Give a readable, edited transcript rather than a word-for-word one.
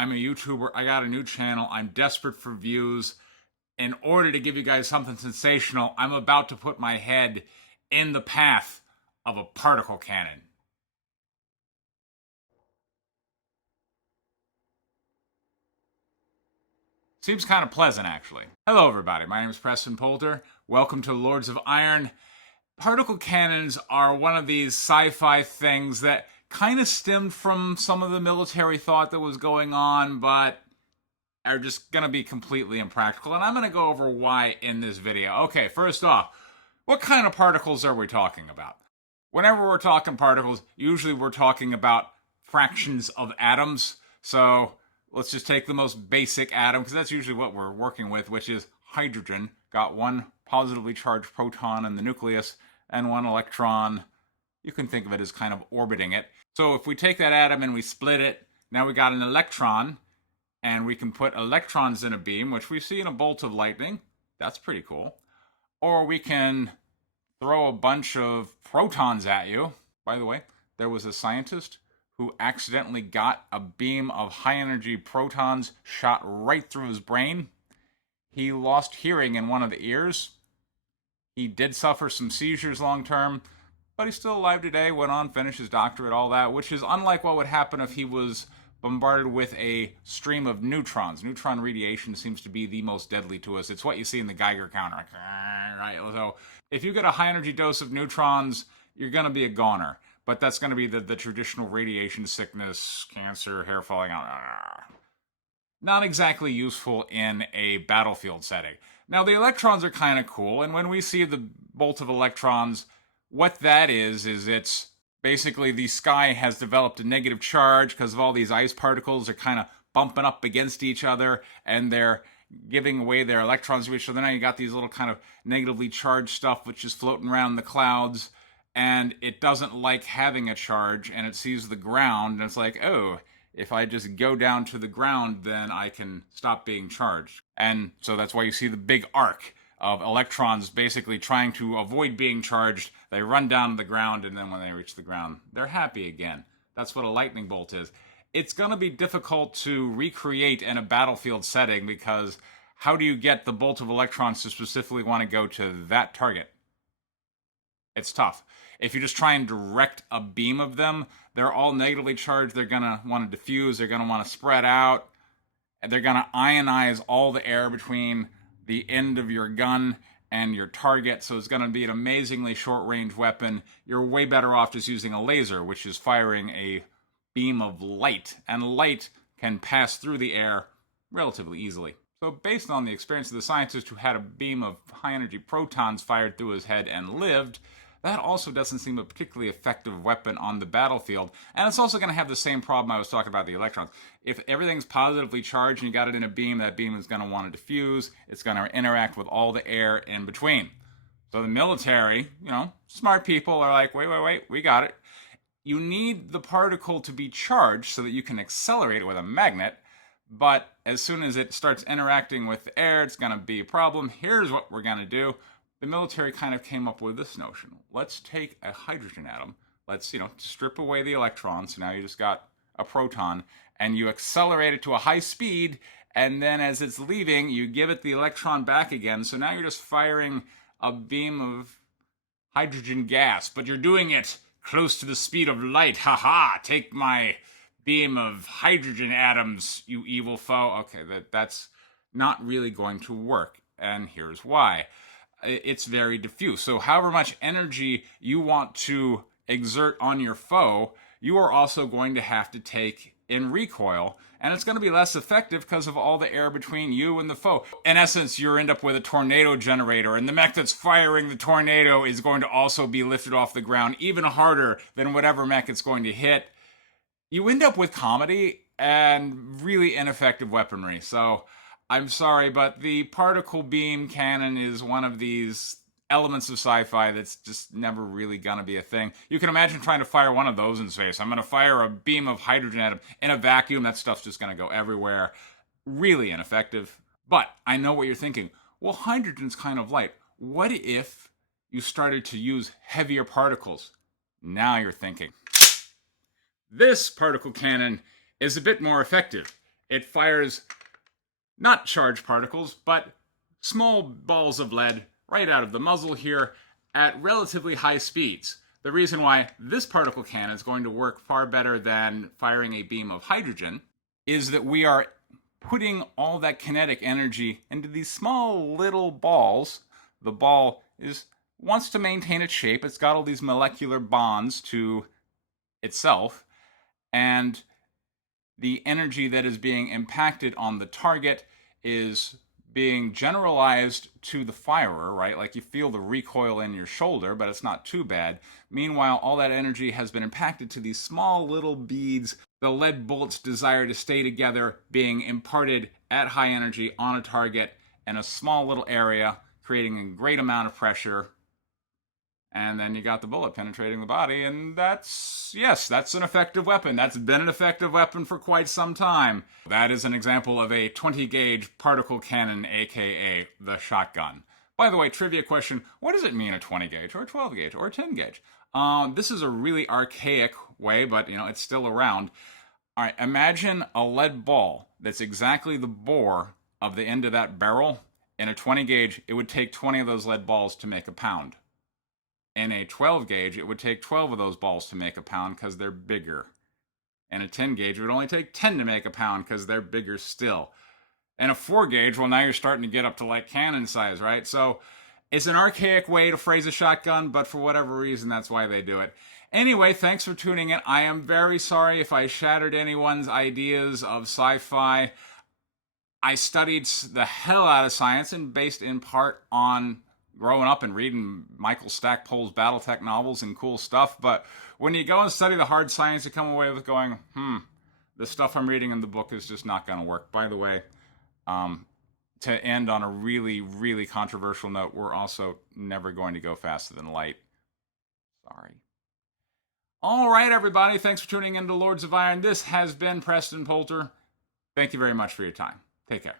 I'm a YouTuber. I got a new channel. I'm desperate for views. In order to give you guys something sensational, I'm about to put my head in the path of a particle cannon. Seems kind of pleasant, actually. Hello, everybody. My name is Preston Poulter. Welcome to Lords of Iron. Particle cannons are one of these sci-fi things that kind of stemmed from some of the military thought that was going on, but are just going to be completely impractical. And I'm going to go over why in this video. Okay, first off, what kind of particles are we talking about? Whenever we're talking particles, usually we're talking about fractions of atoms. So let's just take the most basic atom, because that's usually what we're working with, which is hydrogen. Got one positively charged proton in the nucleus and one electron. You can think of it as kind of orbiting it. So if we take that atom and we split it, now we got an electron, and we can put electrons in a beam, which we see in a bolt of lightning. That's pretty cool. Or we can throw a bunch of protons at you. By the way, there was a scientist who accidentally got a beam of high-energy protons shot right through his brain. He lost hearing in one of the ears. He did suffer some seizures long-term, but he's still alive today, went on, finished his doctorate, all that, which is unlike what would happen if he was bombarded with a stream of neutrons. Neutron radiation seems to be the most deadly to us. It's what you see in the Geiger counter. Right? So if you get a high-energy dose of neutrons, you're going to be a goner. But that's going to be the traditional radiation sickness, cancer, hair falling out. Not exactly useful in a battlefield setting. Now, the electrons are kind of cool, and when we see the bolt of electrons, what that is it's basically the sky has developed a negative charge because of all these ice particles are kind of bumping up against each other, and they're giving away their electrons to each other. Now you got these little kind of negatively charged stuff which is floating around the clouds, and it doesn't like having a charge, and it sees the ground, and it's like, oh, if I just go down to the ground, then I can stop being charged. And so that's why you see the big arc of electrons basically trying to avoid being charged. They run down to the ground, and then when they reach the ground, they're happy again. That's what a lightning bolt is. It's going to be difficult to recreate in a battlefield setting, because how do you get the bolt of electrons to specifically want to go to that target? It's tough. If you just try and direct a beam of them, they're all negatively charged. They're going to want to diffuse. They're going to want to spread out. They're going to ionize all the air between the end of your gun and your target, so it's going to be an amazingly short-range weapon. You're way better off just using a laser, which is firing a beam of light, and light can pass through the air relatively easily. So based on the experience of the scientist who had a beam of high-energy protons fired through his head and lived, that also doesn't seem a particularly effective weapon on the battlefield. And it's also going to have the same problem I was talking about the electrons. If everything's positively charged and you got it in a beam, that beam is going to want to diffuse. It's going to interact with all the air in between. So the military, smart people are like, wait, we got it. You need the particle to be charged so that you can accelerate it with a magnet. But as soon as it starts interacting with the air, it's going to be a problem. Here's what we're going to do. The military kind of came up with this notion. Let's take a hydrogen atom. Let's, strip away the electrons. So now you just got a proton, and you accelerate it to a high speed, and then as it's leaving, you give it the electron back again. So now you're just firing a beam of hydrogen gas, but you're doing it close to the speed of light. Ha! Take my beam of hydrogen atoms, you evil foe. Okay, that's not really going to work, and here's why. It's very diffuse. So however much energy you want to exert on your foe, you are also going to have to take in recoil, and it's going to be less effective because of all the air between you and the foe. In essence, you end up with a tornado generator, and the mech that's firing the tornado is going to also be lifted off the ground even harder than whatever mech it's going to hit. You end up with comedy and really ineffective weaponry. So I'm sorry, but the particle beam cannon is one of these elements of sci-fi that's just never really gonna be a thing. You can imagine trying to fire one of those in space. I'm gonna fire a beam of hydrogen atom in a vacuum. That stuff's just gonna go everywhere. Really ineffective. But I know what you're thinking. Well, hydrogen's kind of light. What if you started to use heavier particles? Now you're thinking. This particle cannon is a bit more effective. it fires not charged particles, but small balls of lead right out of the muzzle here at relatively high speeds. The reason why this particle cannon is going to work far better than firing a beam of hydrogen is that we are putting all that kinetic energy into these small little balls. The ball wants to maintain its shape. It's got all these molecular bonds to itself, and the energy that is being impacted on the target is being generalized to the firer, right? Like you feel the recoil in your shoulder, but it's not too bad. Meanwhile, all that energy has been impacted to these small little beads. The lead bullets desire to stay together, being imparted at high energy on a target in a small little area, creating a great amount of pressure. And then you got the bullet penetrating the body, and that's an effective weapon. That's been an effective weapon for quite some time. That is an example of a 20 gauge particle cannon, aka the shotgun. By the way, trivia question, what does it mean a 20 gauge or a 12 gauge or a 10 gauge? This is a really archaic way, but it's still around. All right, imagine a lead ball that's exactly the bore of the end of that barrel. In a 20 gauge, it would take 20 of those lead balls to make a pound. In a 12 gauge, it would take 12 of those balls to make a pound because they're bigger. In a 10 gauge, it would only take 10 to make a pound because they're bigger still. In a 4 gauge, well, now you're starting to get up to like cannon size, right? So it's an archaic way to phrase a shotgun, but for whatever reason, that's why they do it. Anyway, thanks for tuning in. I am very sorry if I shattered anyone's ideas of sci-fi. I studied the hell out of science, and based in part on growing up and reading Michael Stackpole's Battletech novels and cool stuff. But when you go and study the hard science, you come away with going, the stuff I'm reading in the book is just not going to work. By the way, to end on a really, really controversial note, we're also never going to go faster than light. Sorry. All right, everybody. Thanks for tuning in to Lords of Iron. This has been Preston Poulter. Thank you very much for your time. Take care.